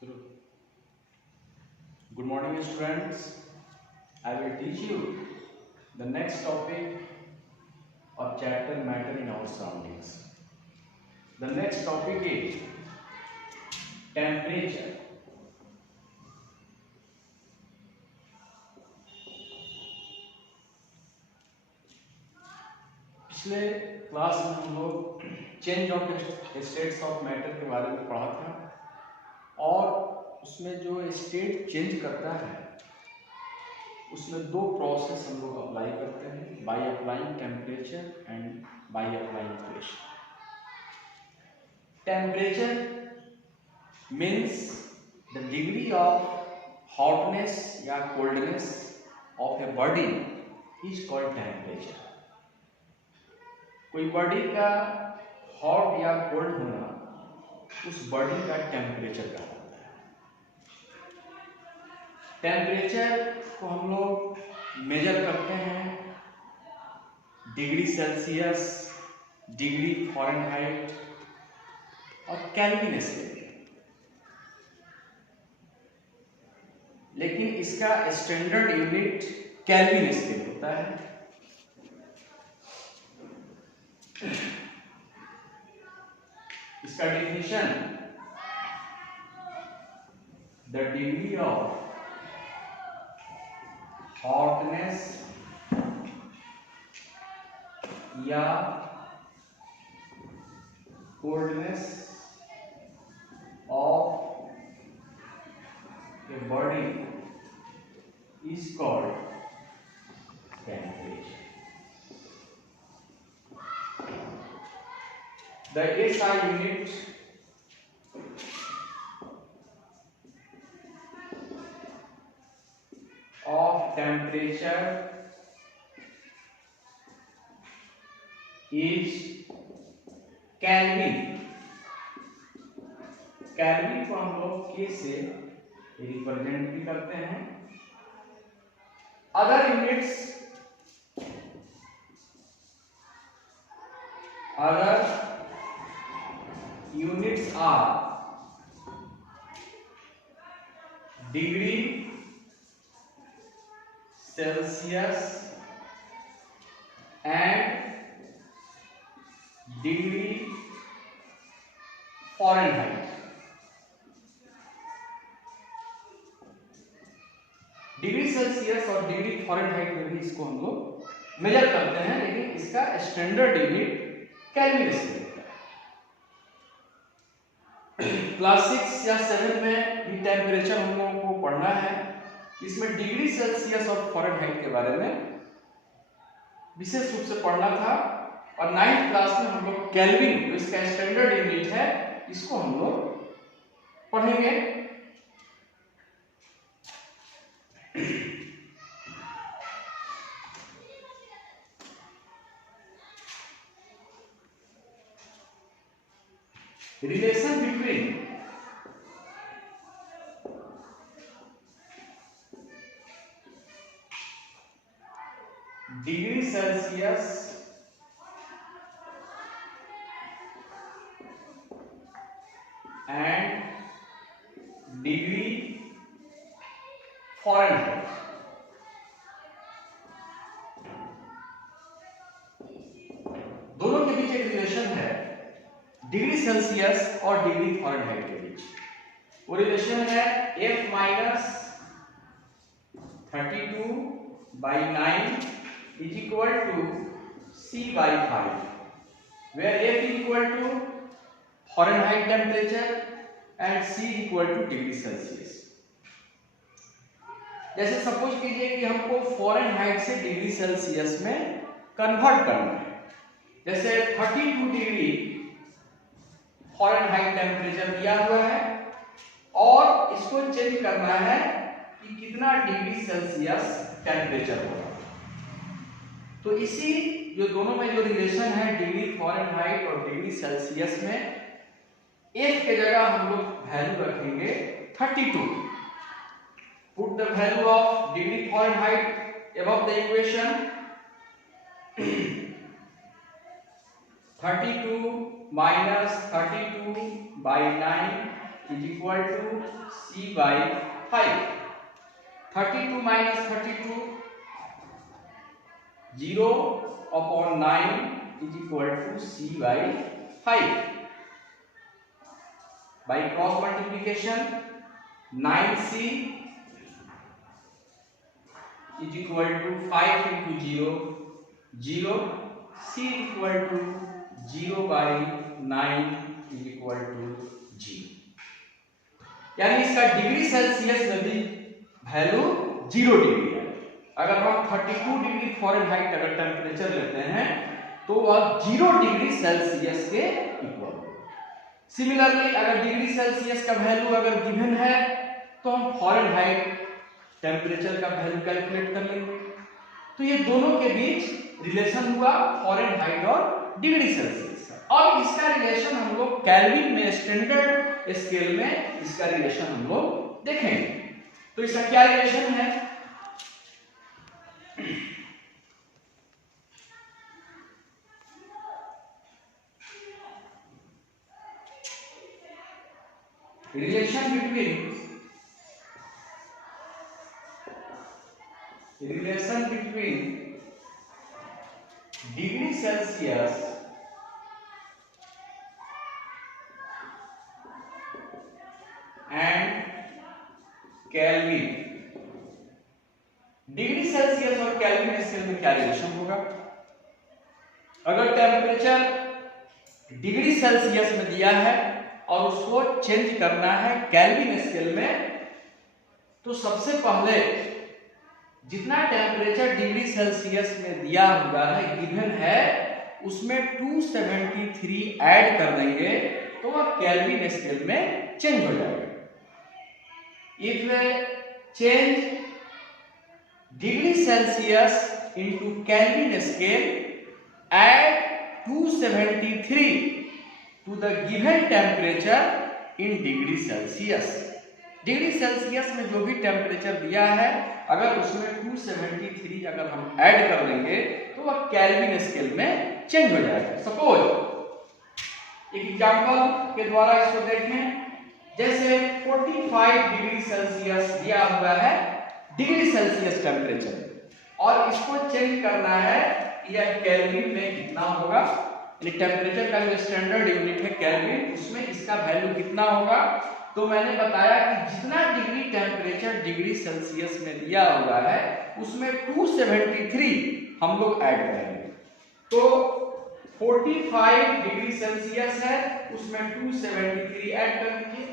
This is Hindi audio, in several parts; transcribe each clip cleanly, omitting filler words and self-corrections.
Good morning, students. I will teach you the next topic of chapter matter in our surroundings. The next topic is temperature. पिछले क्लास में हम लोग change of states of matter के बारे में पढ़ा था और उसमें जो स्टेट चेंज करता है उसमें दो प्रोसेस हम लोग अप्लाई करते हैं, by applying temperature and by applying pressure. Temperature means the degree of hotness या coldness of a body is called temperature. कोई बॉडी का हॉट या कोल्ड होना उस बॉडी का टेम्परेचर कहलाता है. टेम्परेचर को हम लोग मेजर करते हैं डिग्री सेल्सियस, डिग्री फ़ारेनहाइट और केल्विन स्केल. लेकिन इसका स्टैंडर्ड यूनिट केल्विन स्केल होता है. इसका definition the degree of hotness या coldness of a body is called temperature. The SI unit of temperature is Kelvin. Kelvin को हम लोग K से रिप्रेजेंट भी करते हैं. Other units are degree Celsius and degree Fahrenheit. Degree Celsius और डिग्री फ़ारेनहाइट में भी इसको हम लोग मेजर करते हैं, लेकिन इसका स्टैंडर्ड यूनिट केल्विन स्केल होता है. क्लास 6 या 7 में भी टेम्परेचर हम लोगों को पढ़ना है. इसमें डिग्री सेल्सियस और फ़ारेनहाइट के बारे में विशेष रूप से पढ़ना था. और 9th क्लास में हम लोग केल्विन, जो इसका स्टैंडर्ड यूनिट है, इसको हम लोग पढ़ेंगे. Relation between degree Celsius and degree Fahrenheit. दोनों के बीच एक रिलेशन है डिग्री सेल्सियस और डिग्री फ़ारेनहाइट के बीच. वो रिलेशन है F minus 32/9 is equal to C/5, where F is equal to Fahrenheit temperature and C is equal to degree Celsius. जैसे सपोज कीजिए कि हमको फ़ारेनहाइट से डिग्री सेल्सियस में कन्वर्ट करना है. जैसे 32 डिग्री फ़ारेनहाइट टेम्परेचर दिया हुआ है और इसको चेंज करना है कि कितना डिग्री सेल्सियस टेम्परेचर होगा. तो इसी जो दोनों में जो रिलेशन है डिग्री फ़ारेनहाइट और डिग्री सेल्सियस में, F के जगह हम लोग वैल्यू रखेंगे 32. Put the value of degree Fahrenheit above the equation. 32 minus 32/9 is equal to c by 5। 32 minus 32 0 upon 9 is equal to c by 5। By cross multiplication 9c is equal to 5 into 0 0 c equal to 0 by 9 is equal to 0। यानी इसका डिग्री सेल्सियस में भी वैल्यू 0 डिग्री है। अगर हम 32 डिग्री फ़ारेनहाइट अगर टेम्परेचर लेते हैं तो वह 0 डिग्री सेल्सियस के इक्वल। सिमिलरली अगर डिग्री सेल्सियस का वैल्यू अगर गिवन है तो हम फ़ारेनहाइट टेम्परेचर का वैल्यू कैलकुलेट कर लेंगे। तो ये दोनों के बीच रिलेशन हुआ फ़ारेनहाइट और डिग्री सेल्सियस का। और इसका रिलेशन हम लोग केल्विन में स्टैंडर्ड स्केल में इसका रिलेशन हम लोग देखेंगे। तो इसका क्या रिलेशन है? Relation between degree Celsius and kelvin. Degree Celsius और केल्विन स्केल में क्या रिलेशन होगा? अगर टेम्परेचर डिग्री सेल्सियस में दिया है और उसको चेंज करना है केल्विन स्केल में, तो सबसे पहले जितना टेम्परेचर डिग्री सेल्सियस में दिया हुआ है गिवन है उसमें 273 ऐड कर देंगे तो वह केल्विन स्केल में चेंज हो जाएगा। If change degree Celsius into Kelvin scale, add 273 to the given temperature in degree Celsius. Degree Celsius में जो भी टेम्परेचर दिया है अगर उसमें 273 अगर हम ऐड कर देंगे तो वह केल्विन स्केल में चेंज हो जाएगा। सपोज एक एग्जांपल के द्वारा इसको देखें। जैसे 45 डिग्री सेल्सियस दिया हुआ है डिग्री सेल्सियस टेम्परेचर और इसको चेंज करना है यह केल्विन में कितना होगा। टेम्परेचर का जो स्टैंडर्ड यूनिट है केल्विन, उसमें इसका वैल्यू कितना होगा। तो मैंने बताया कि जितना डिग्री टेम्परेचर डिग्री सेल्सियस में दिया हुआ है उसमें 273 हम लोग ऐड करेंगे। तो 45 डिग्री सेल्सियस है उसमें 273 ऐड कर दीजिए।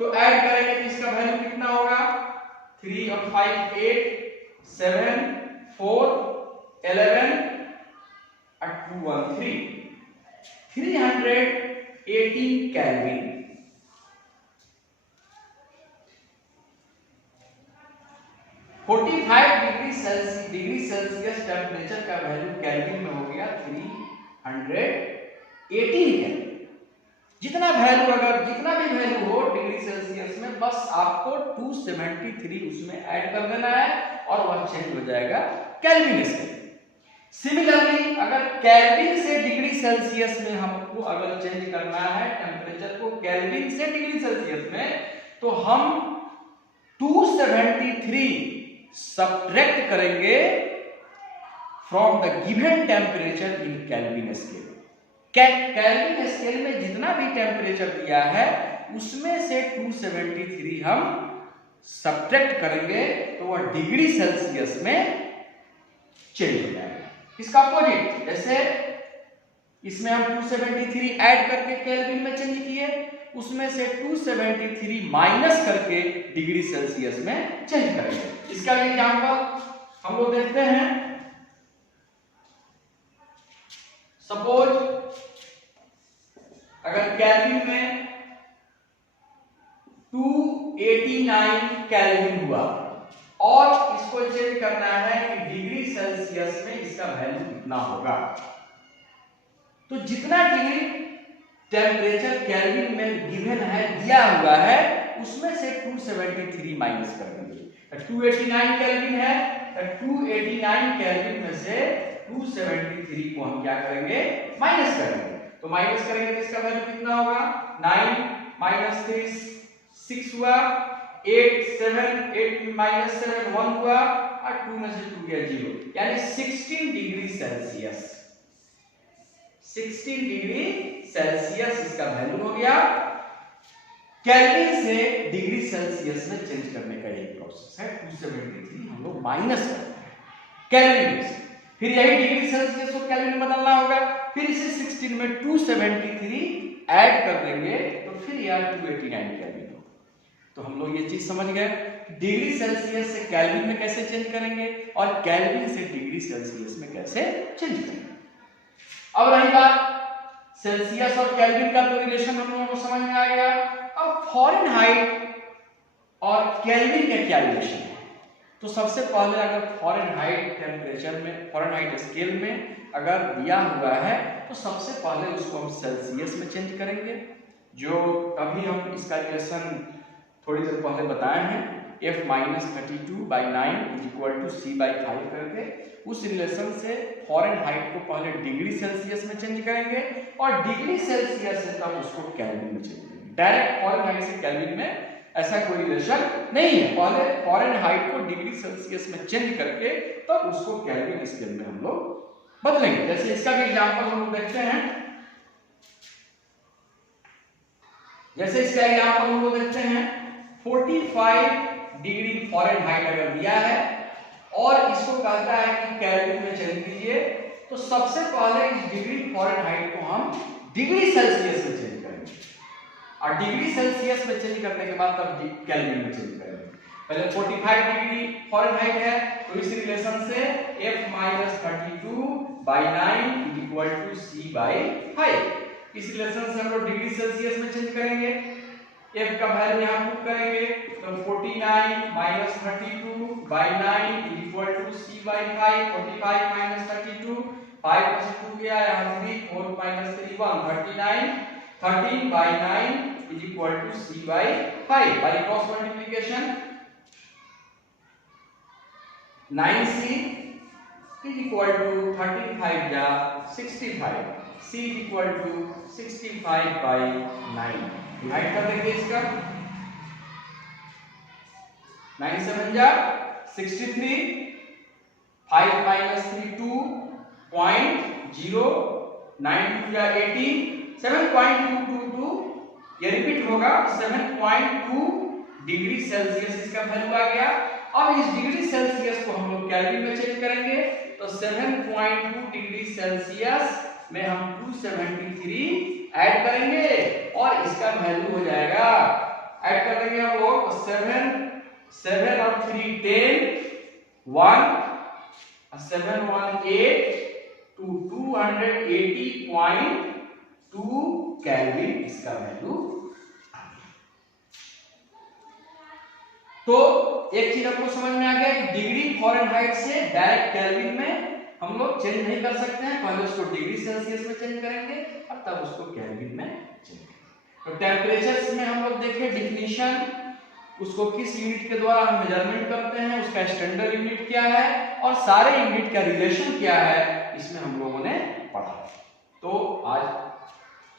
तो ऐड करेंगे तो इसका वैल्यू कितना होगा? 3 और 5 8 7 4 11 और 2 1 3 318 केल्विन। 45 डिग्री सेल्सियस टेम्परेचर का वैल्यू केल्विन में हो गया 318 केल्विन। जितना वैल्यू अगर जितना भी वैल्यू हो डिग्री सेल्सियस में बस आपको 273 उसमें ऐड कर देना है और वह चेंज हो जाएगा केल्विन स्केल। सिमिलरली अगर केल्विन से डिग्री सेल्सियस में हमको अगर चेंज करना है टेम्परेचर को केल्विन से डिग्री सेल्सियस में, तो हम 273 सब्ट्रैक्ट करेंगे from the given temperature in kelvin scale. Kelvin scale में जितना भी टेम्परेचर दिया है उसमें से 273 हम सब्ट्रैक्ट करेंगे तो वह डिग्री सेल्सियस में चेंज हो जाएगा। इसका अपोजिट, जैसे इसमें हम 273 ऐड करके केल्विन में चेंज किए, उसमें से 273 माइनस करके डिग्री सेल्सियस में चेंज करेंगे। इसका एग्जांपल हम लोग देखते हैं। सपोज अगर केल्विन में 289 केल्विन हुआ और इसको चेंज करना है कि डिग्री सेल्सियस में इसका वैल्यू कितना होगा, तो जितना डिग्री टेम्परेचर केल्विन में गिवन है दिया हुआ है उसमें से 273 माइनस कर देंगे। 289 केल्विन है, 289 केल्विन में से 273 को हम क्या करेंगे? माइनस करेंगे। तो माइनस करेंगे तो इसका वैल्यू कितना होगा? 9 -3 6 हुआ, 8 7 8 -7 1 हुआ और 2 में से 2 गया 0, यानी 16 डिग्री सेल्सियस, 16 डिग्री सेल्सियस इसका वैल्यू हो गया। केल्विन से डिग्री सेल्सियस में चेंज करने का एक प्रोसेस है। 273 हम लोग माइनस करते हैं केल्विन से, फिर यही डिग्री सेल्सियस को केल्विन में बदलना होगा, फिर इसे 16 में 273 ऐड कर देंगे तो फिर यार 289 केल्विन होगा। तो हम लोग ये चीज समझ गए डिग्री सेल्सियस से केल्विन में कैसे चेंज करेंगे और केल्विन से डिग्री सेल्सियस में कैसे चेंज करेंगे। अब रही बात सेल्सियस और केल्विन का, तो रिलेशन हम लोगों को समझ में आ गया। अब फ़ारेनहाइट और केल्विन का क्या रिलेशन है, तो सबसे पहले अगर फ़ारेनहाइट टेम्परेचर में, फ़ारेनहाइट स्केल में अगर दिया हुआ है तो सबसे पहले उसको हम सेल्सियस में चेंज करेंगे, जो अभी हम इसका रिलेशन थोड़ी देर पहले बताए हैं, F-32/9 = C/5 करके। उस रिलेशन से फ़ारेनहाइट को पहले डिग्री सेल्सियस में चेंज करेंगे और डिग्री सेल्सियस से तब उसको केल्विन में चेंज करेंगे। डायरेक्ट फ़ारेनहाइट से केल्विन में ऐसा कोई रिलेशन नहीं है, पहले फ़ारेनहाइट को डिग्री सेल्सियस में चेंज करके तब उसको केल्विन स्केल में हम लोग बदलेंगे। जैसे इसका भी एग्जांपल हम लोग देखते हैं, जैसे इसका एग्जांपल हम लोग देखते हैं 45 डिग्री फ़ारेनहाइट अगर दिया है और इसको कहता है कि केल्विन में चेंज कीजिए, तो सबसे पहले इस डिग्री फ़ारेनहाइट को हम डिग्री सेल्सियस में चेंज करेंगे और डिग्री सेल्सियस में चेंज करने के बाद तब केल्विन में चेंज करेंगे। पहले 45 डिग्री फ़ारेनहाइट है तो इस रिलेशन से F-32/9 = C/5, इस रिलेशन से हम लोग डिग्री सेल्सियस में चेंज करेंगे। F का वैल्यू यहां पुट करेंगे तो 49 - 32/9 = C/5, 45 - 32, 5 में से 2 गया, यहां 3, 4 - 3 1, 39, 13/9 = C/5 by cross multiplication 9C = 13 5 जा 65, C = 65/9 डिवाइड कर देंगे इसका, 9 7 जा 63, 5 - 3 2, 0.0, 9 2 जा 18, 7.222, ये रिपीट होगा, 7.2 डिग्री सेल्सियस इसका वैल्यू आ गया। अब इस डिग्री सेल्सियस को हम लोग केल्विन में चेंज करेंगे तो 7.2 डिग्री सेल्सियस में हम 273 ऐड करेंगे और इसका वैल्यू हो जाएगा, ऐड कर देंगे हम लोग 7 और 3 10, 1 7 1 8 to 280.2 केल्विन इसका वैल्यू। तो एक चीज आपको समझ में आ गया कि डिग्री फ़ारेनहाइट से डायरेक्ट केल्विन में हम लोग चेंज नहीं कर सकते हैं, पहले उसको डिग्री सेल्सियस में चेंज करेंगे और तब उसको केल्विन में चेंज करेंगे। तो टेम्परेचर्स में हम लोग देखें डिफिनीशन, उसको किस यूनिट के द्वारा हम मेजरमेंट करते हैं, उसका स्टैंडर्ड यूनिट क्या है और सारे यूनिट का रिलेशन क्या है, इसमें हम लोगों ने पढ़ा। तो आज